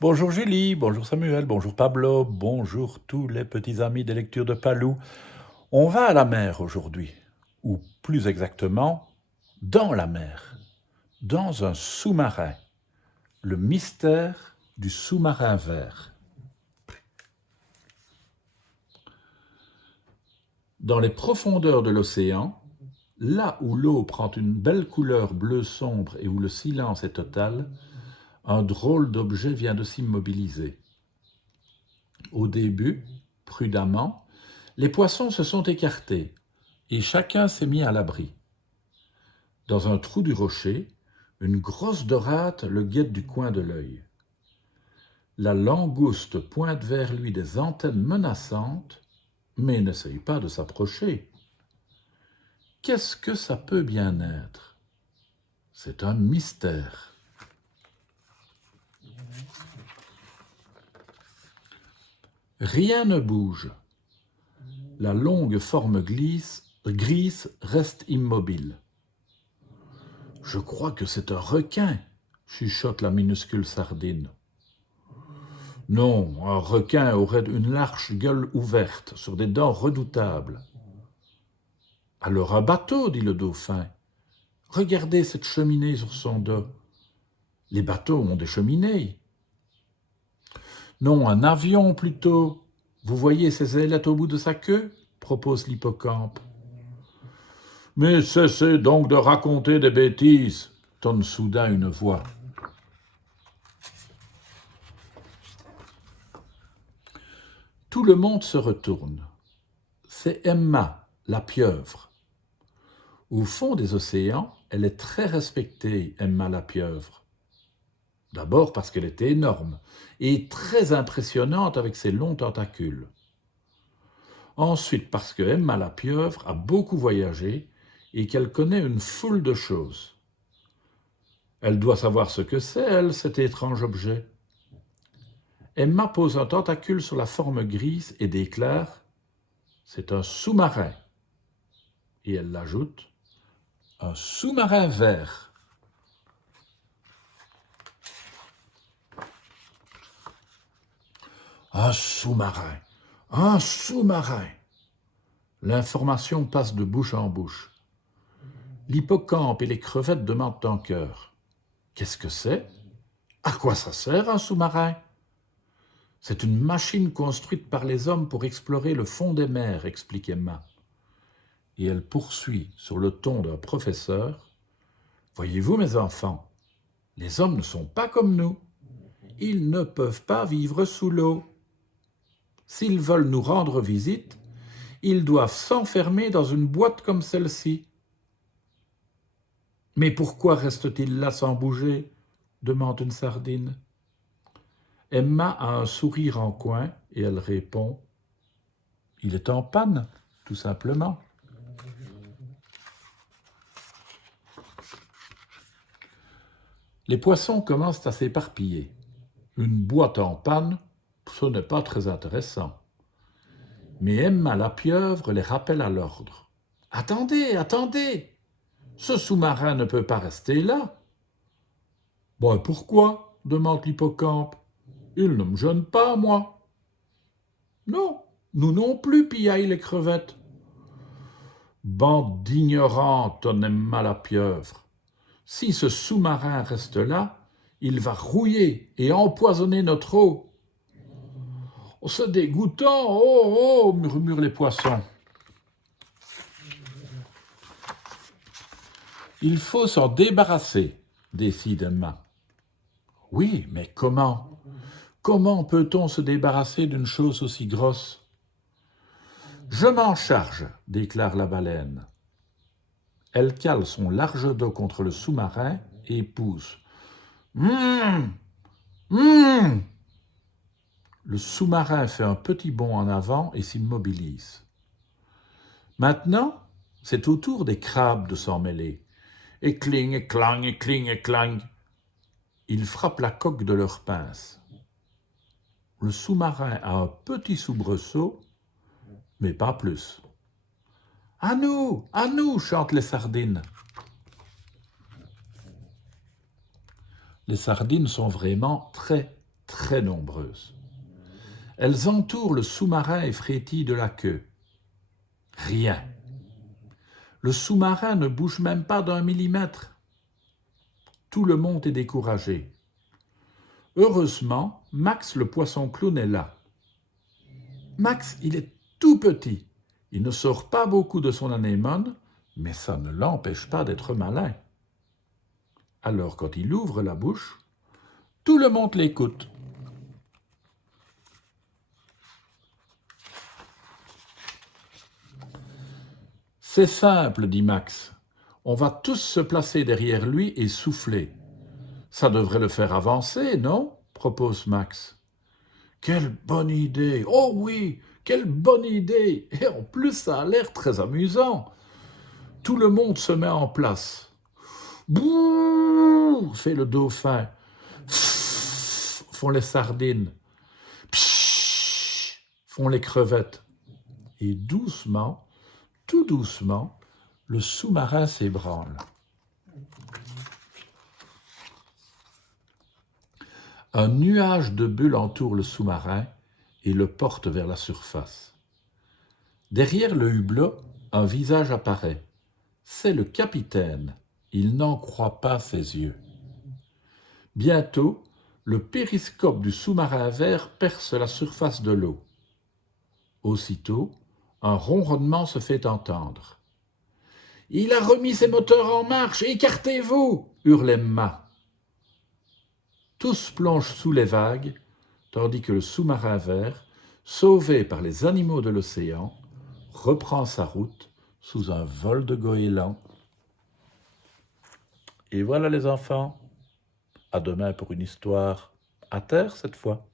Bonjour Julie, bonjour Samuel, bonjour Pablo, bonjour tous les petits amis des lectures de Palou. On va à la mer aujourd'hui, ou plus exactement, dans la mer, dans un sous-marin, le mystère du sous-marin vert. Dans les profondeurs de l'océan, là où l'eau prend une belle couleur bleu sombre et où le silence est total, un drôle d'objet vient de s'immobiliser. Au début, prudemment, les poissons se sont écartés et chacun s'est mis à l'abri. Dans un trou du rocher, une grosse dorade le guette du coin de l'œil. La langouste pointe vers lui des antennes menaçantes, mais n'essaye pas de s'approcher. Qu'est-ce que ça peut bien être? C'est un mystère. Rien ne bouge. La longue forme grise reste immobile. « Je crois que c'est un requin », chuchote la minuscule sardine. « Non, un requin aurait une large gueule ouverte, sur des dents redoutables. »« Alors un bateau, dit le dauphin. Regardez cette cheminée sur son dos. Les bateaux ont des cheminées. »« Non, un avion plutôt. Vous voyez ces ailettes au bout de sa queue ?» propose l'hippocampe. « Mais cessez donc de raconter des bêtises !» tonne soudain une voix. Tout le monde se retourne. C'est Emma, la pieuvre. Au fond des océans, elle est très respectée, Emma la pieuvre. D'abord parce qu'elle est énorme et très impressionnante avec ses longs tentacules. Ensuite parce que Emma la pieuvre a beaucoup voyagé et qu'elle connaît une foule de choses. Elle doit savoir ce que c'est, elle, cet étrange objet. Emma pose un tentacule sur la forme grise et déclare « C'est un sous-marin ». Et elle l'ajoute « Un sous-marin vert ». Un sous-marin, un sous-marin. L'information passe de bouche en bouche. L'hippocampe et les crevettes demandent en chœur. Qu'est-ce que c'est? À quoi ça sert un sous-marin? C'est une machine construite par les hommes pour explorer le fond des mers, explique Emma. Et elle poursuit sur le ton d'un professeur. Voyez-vous, mes enfants, les hommes ne sont pas comme nous. Ils ne peuvent pas vivre sous l'eau. S'ils veulent nous rendre visite, ils doivent s'enfermer dans une boîte comme celle-ci. « Mais pourquoi reste-t-il là sans bouger ?» demande une sardine. Emma a un sourire en coin et elle répond « Il est en panne, tout simplement. » Les poissons commencent à s'éparpiller. Une boîte en panne, ce n'est pas très intéressant. Mais Emma la pieuvre les rappelle à l'ordre. « Attendez, attendez! Ce sous-marin ne peut pas rester là. »« Bon, pourquoi ?» demande l'hippocampe. « Il ne me gêne pas, moi. »« Non, nous non plus, piaillent les crevettes. »« Bande d'ignorants, tonne Emma la pieuvre. Si ce sous-marin reste là, il va rouiller et empoisonner notre eau. »« Oh, c'est dégoûtant, oh, oh !» murmurent les poissons. « Il faut s'en débarrasser, décide Emma. »« Oui, mais comment? Comment peut-on se débarrasser d'une chose aussi grosse ?»« Je m'en charge, déclare la baleine. Elle cale son large dos contre le sous-marin et pousse. Le sous-marin fait un petit bond en avant et s'immobilise. Maintenant, c'est au tour des crabes de s'en mêler. Et cling, et clang, et cling, et clang. Ils frappent la coque de leurs pinces. Le sous-marin a un petit soubresaut, mais pas plus. « À nous, chantent les sardines. Les sardines sont vraiment très, très nombreuses. Elles entourent le sous-marin et frétillent de la queue. Rien. Le sous-marin ne bouge même pas d'1 millimètre. Tout le monde est découragé. Heureusement, Max le poisson clown est là. Max, il est tout petit. Il ne sort pas beaucoup de son anémone, mais ça ne l'empêche pas d'être malin. Alors, quand il ouvre la bouche, tout le monde l'écoute. C'est simple, dit Max. On va tous se placer derrière lui et souffler. Ça devrait le faire avancer, non ? propose Max. Quelle bonne idée! Oh oui, quelle bonne idée! Et en plus, ça a l'air très amusant. Tout le monde se met en place. Bouh! Fait le dauphin. Pfff! Font les sardines. Pshhh! Font les crevettes. Et doucement, tout doucement, le sous-marin s'ébranle. Un nuage de bulles entoure le sous-marin et le porte vers la surface. Derrière le hublot, un visage apparaît. C'est le capitaine. Il n'en croit pas ses yeux. Bientôt, le périscope du sous-marin vert perce la surface de l'eau. Aussitôt, un ronronnement se fait entendre. « Il a remis ses moteurs en marche, écartez-vous » hurle Emma. Tous plongent sous les vagues, tandis que le sous-marin vert, sauvé par les animaux de l'océan, reprend sa route sous un vol de goéland. Et voilà les enfants, à demain pour une histoire à terre cette fois.